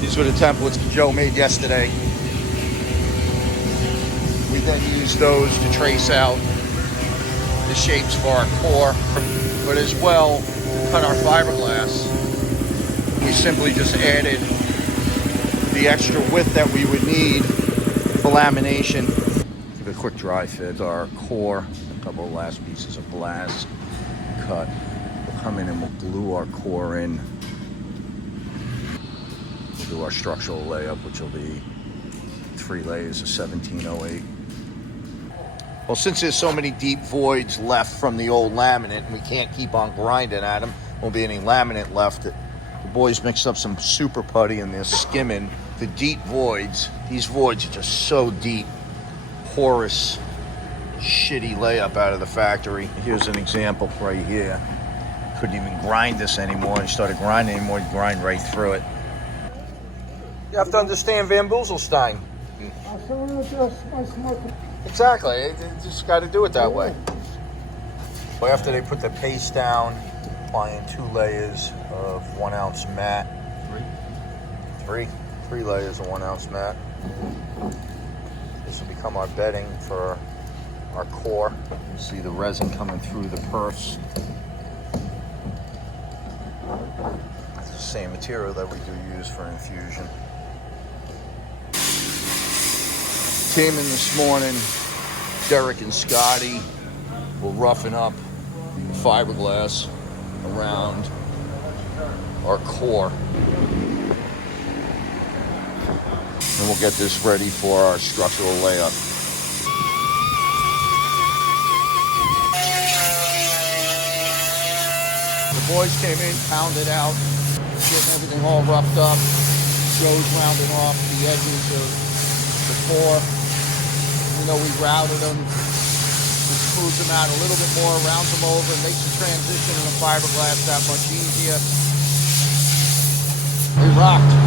These were the templates Joe made yesterday. We then used those to trace out the shapes for our core, but as well, to cut our fiberglass, we simply just added the extra width that we would need for lamination. Give it a quick dry fit. Our core, a couple of last pieces of glass cut. We'll come in and we'll glue our core in. We'll do our structural layup, which will be 3 layers of 1708. Well, since there's so many deep voids left from the old laminate, and we can't keep on grinding at them, won't be any laminate left. The boys mixed up some super putty and they're skimming the deep voids. These voids are just so deep. Porous, shitty layup out of the factory. Here's an example right here. Couldn't even grind this anymore. And started grinding anymore, you grind right through it. You have to understand Van Boezelstein. Exactly, you just got to do it that way. Well, after they put the paste down, applying 2 layers of 1 ounce mat. Three layers of 1 ounce mat. This will become our bedding for our core. You see the resin coming through the perfs. It's the same material that we do use for infusion. Came in this morning, Derek and Scotty were roughing up the fiberglass around our core. And we'll get this ready for our structural layup. The boys came in, pounded out, getting everything all roughed up. Joe's rounding off the edges of the core. You know, we routed them, we smoothed them out a little bit more, rounds them over, and makes the transition in the fiberglass that much easier. They rocked.